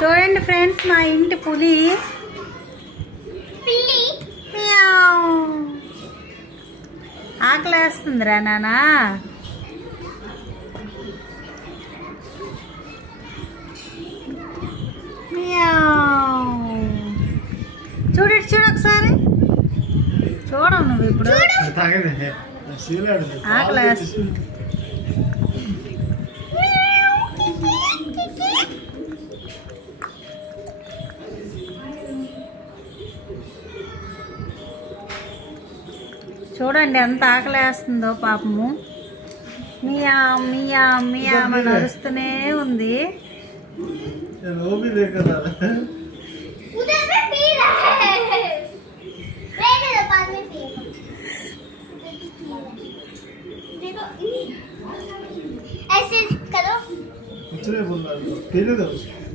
చూడండి ఫ్రెండ్స్, మా ఇంటి పులి మియావ్. ఆకలేస్తుందిరా నానా. చూడండి, చూడు ఒకసారి. చూడవు నువ్వు ఇప్పుడు. ఆకలేస్తుంది. చూడండి ఎంత ఆకలేస్తుందో పాపము. మియా మియా మియా అని అరుస్తూనే ఉంది. ऐसे करो।